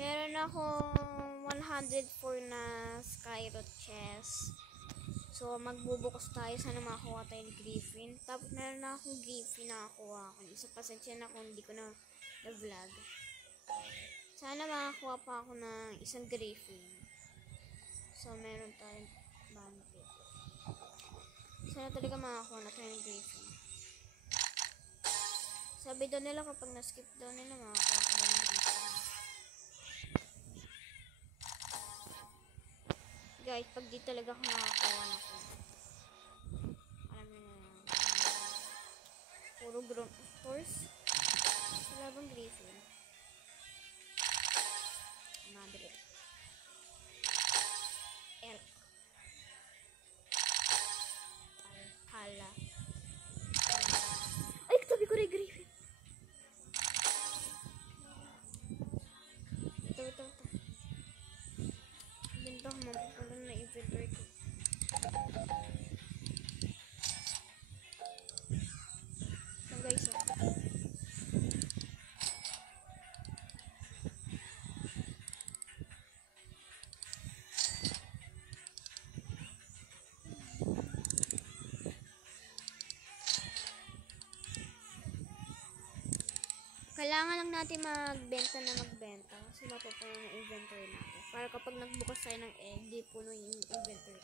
Meron akong 104 na Skyroot chest. So, magbubukas tayo. Sana makakuha tayo ni Griffin. Tapos, meron na akong Griffin na nakuha ko. So, pasensya na kung hindi ko na-vlog. Sana makakuha pa ako ng isang Griffin. So, meron tayong bandit. Sana talaga makakuha na tayo ng Griffin. Sabi daw nila kapag na-skip daw nila, makakuha ko na ng Griffin. Guys, pag di talaga ako nakakuha na ko. Alam nyo na yan. Puro ground, of course. Wala bang Griffin? Madrid. Elk. Alhala. Ay, katabi ko na yung Griffin. Ito. Binto, mapupulan na inventory ko. So guys, kailangan lang natin magbenta kasi mapupuno ng inventory natin. Para kapag nagbukas tayo ng egg, di puno yung inventory.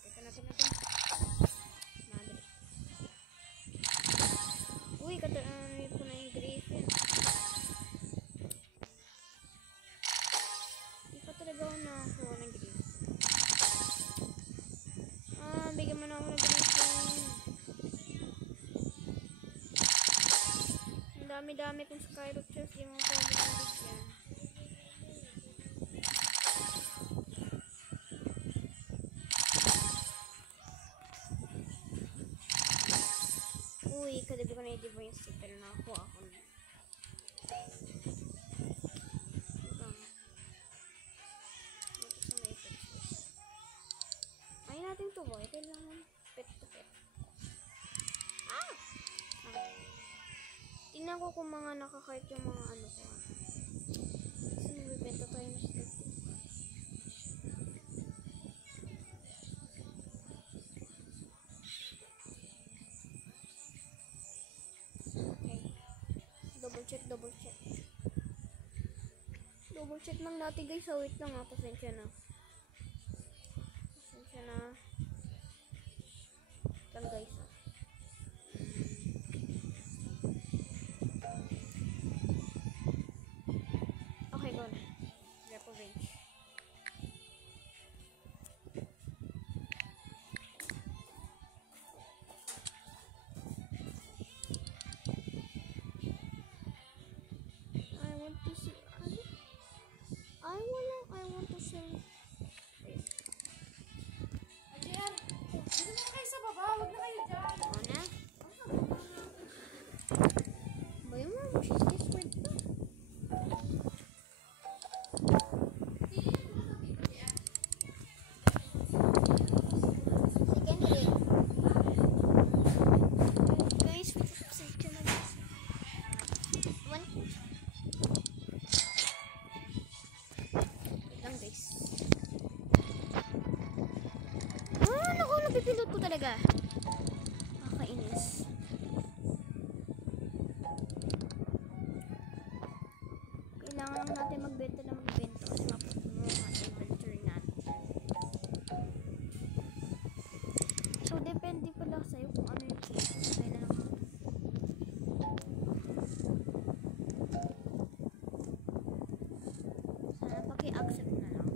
Teka natin. Madre. Uy, may puno yung Griffin. Di pa talaga ako nakakuha ng Griffin. Bigyan mo na ako ng Griffin. Dami-dami kong Skyroot chest yung mga pamilibig yan. Uy, kadabi ko na yung divine stick pero nakakuha ako na. Ayaw natin ito boy. Kailangan pet to pet. Tingnan ko kung mga nakakart yung mga ano ko. Kasi magbibenta tayo ng stick. Okay. Double check. Double check lang natin guys. So wait lang pasensya na. Lang guys. Okay, go na. Grapple range. I want to see. I want to see. Ayan. Dito na kayo sa baba. Huwag na kayo dyan. Ano na? Bayo mo. She's spread pa. Napipindot ko talaga. Nakakainis. Kailangan lang natin magbenta kasi mapupuno ang inventory natin. So, depende pala sa'yo kung ano yung case. Kaya na lang. Sana paki-accept na lang.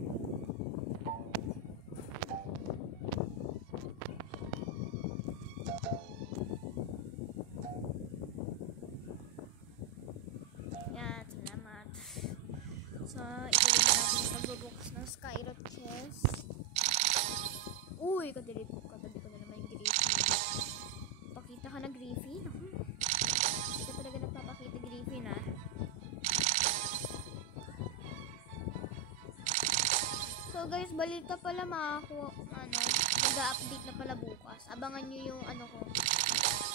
So, ituloy na natin yung pagbubukas ng Skyroot chest. Uy, katabi ko na naman yung Griffin. Pakita ka na Griffin? Hindi ka talaga nagpapakita Griffin, ha? So, guys, balita pala mag-update na pala bukas. Abangan nyo yung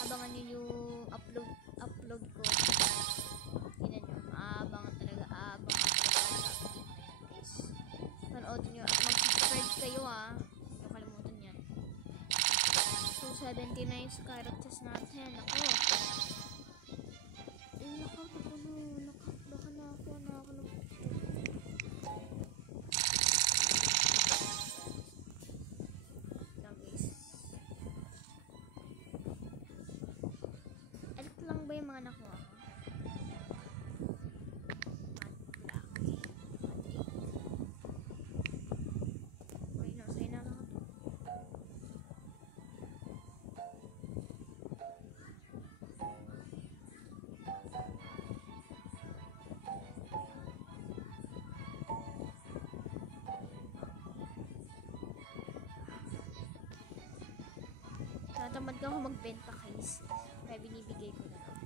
abangan nyo yung upload ko. Tingnan nyo, abangan talaga, abangan. yung Skyrock chest natin. Ako. Eh, nakakapuno. Baka nakakuha na ako ng guys. Edit lang ba yung mga nakuha ko? Natamad ka ako magbenta guys. Kaya binibigay ko na lang.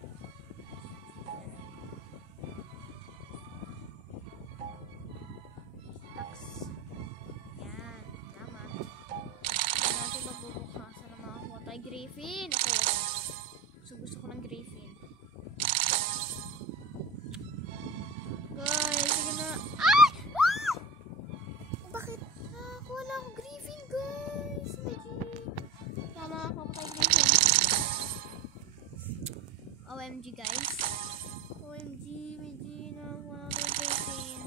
Tax. Yan. Tama. Hindi natin mabubukasan na makakuha tayo. Griffin! Ako. Gusto ko ng Griffin. Guys, sige na. Ay! Ah! Bakit? Nakakuha na ako Griffin guys. Tama ako tayo Griffin. OMG guys. OMG, medyo nakakuha na tayo Griffin.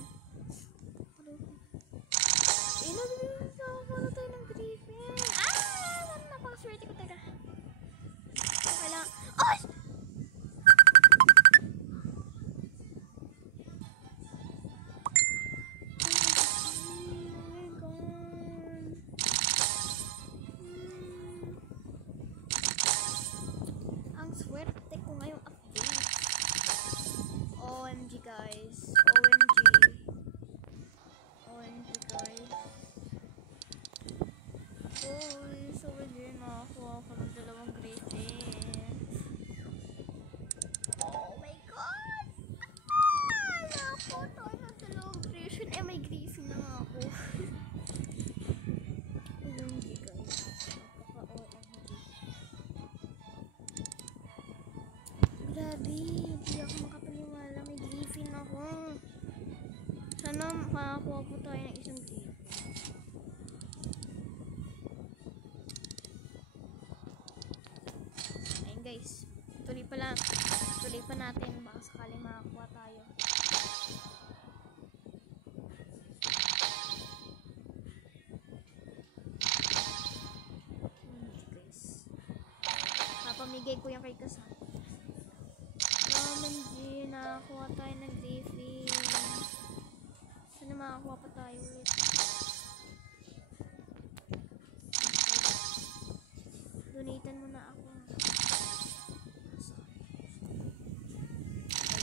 Nakakuha na tayo ng Griffin. Ah! Napakaswerte ko tayo. Okay lang. Ay! Swerte ko ngayong update. OMG guys. OMG. OMG guys. Guys, OMG nakakuha ko ng dalawang Griffin. Oh my god! Nakakuha tayo ng dalawang Griffin. Eh, may Griffin na nga ako. OMG guys. Grabe, hindi ako makapaniwala. May Griffin ako. Sana makakuha po tayo ng isang Griffin. Ayun guys. Tuloy pa natin. Baka sakaling makakuha tayo. Guys. Papamigay ko yung kay Kasama. OMG, nakakuha tayo ng Griffin. Sana makakuha pa tayo ulit. Donatan mo na ako. Sorry.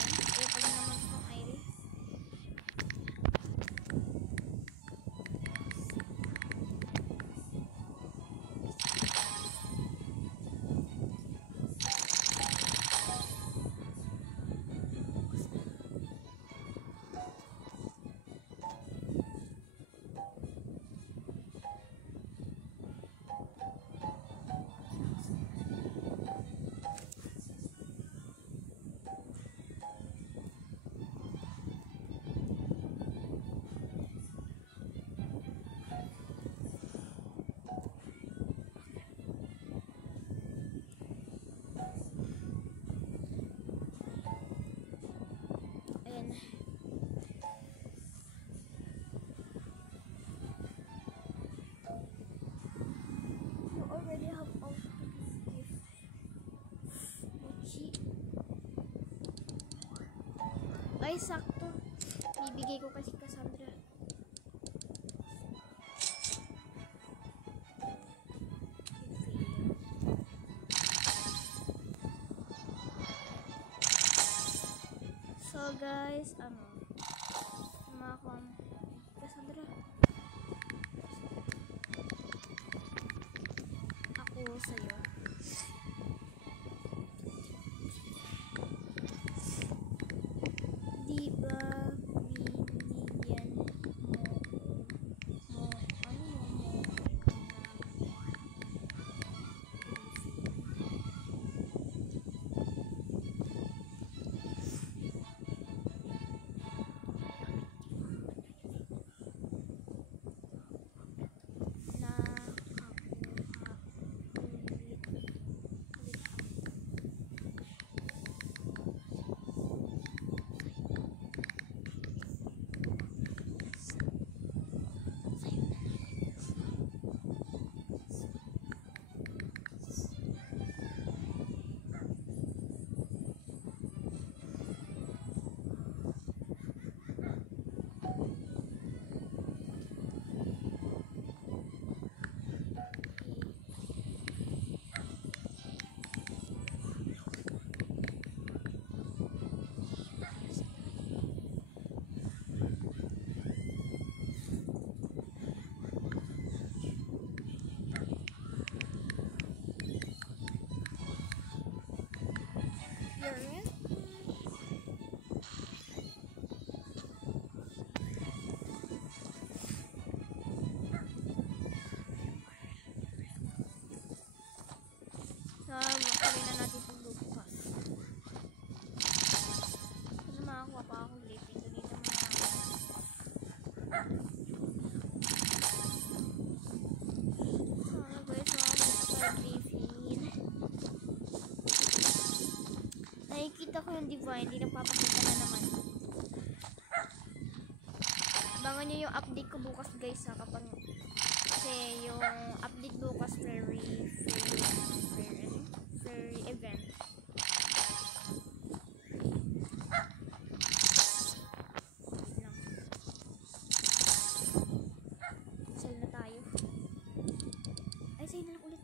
Ayan, pag naman itong Iris. Already have all ay sakto bibigay ko kasi Cassandra. So guys, makakuha Cassandra. Ako sa'yo. Diba binigyan mo yung Divine, hindi nagpapakita na naman. Abangan nyo yung update ko bukas guys ha, kapag kasi yung update bukas very event. Lang. Sell na tayo. Ay, sell na lang ulit.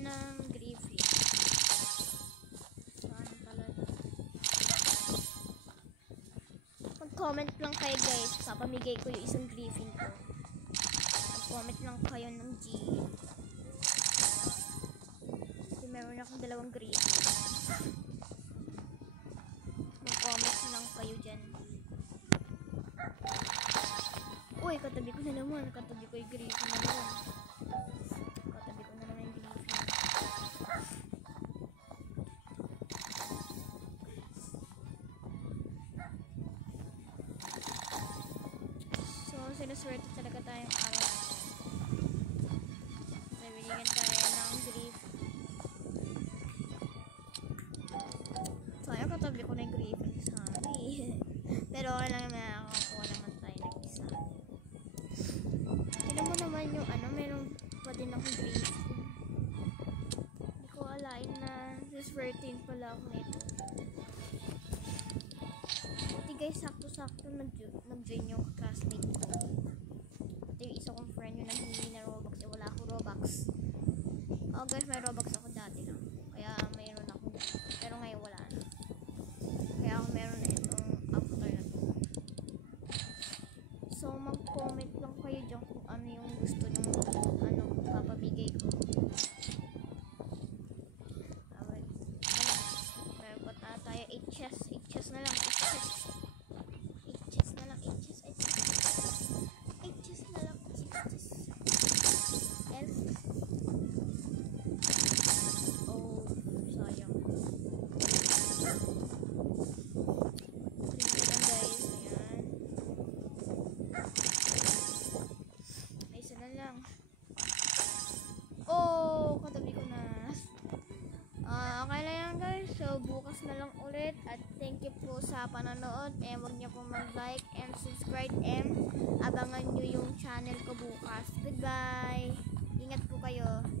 Ng Griffin. Saan talaga? Mag-comment lang kayo guys. Papamigay ko yung isang Griffin ko. Mag-comment lang kayo ng G. Kasi meron akong dalawang Griffin. Mag-comment lang kayo dyan. Uy, katabi ko na naman. Katabi ko yung Griffin na naman. Sinuswerte talaga tayong araw. Nabigyan tayo ng grief. Sayang katabi ko na yung griffin sa amin. Pero okay lang naman, nakakuha naman tayo ng isa. Tignan mo naman yung ano, meron pa din akong grief. Hindi ko alain na suswertein pala ako nito. Hindi guys, sakto-sakto nag-join yung classmate ko. Ito yung isa kong friend yung nanghingi na Robux. Eh, wala ako Robux. Oh guys, may Robux ako dati lang. Kaya mayroon ako. Pero ngayon wala na. Kaya ako meron na itong after na to. So mag-comment lang kayo dyan kung ano yung gusto nyo ano papabigay ko. Meron pa tayo 8 chests. 8 chests na lang. 8 chests. 8 chests na lang. 8 chests. 8 chests na lang. 6 chests. Elf. Oh, sayang. Tingnan lang guys. Ayan. Ay, isa na lang. Oh, katabi ko na. Okay na yan guys. So, bukas na lang ulit. At thank you po sa panonood. And huwag niyo po mag-like and subscribe. And abangan nyo yung channel ko bukas. Goodbye. Ingat po kayo.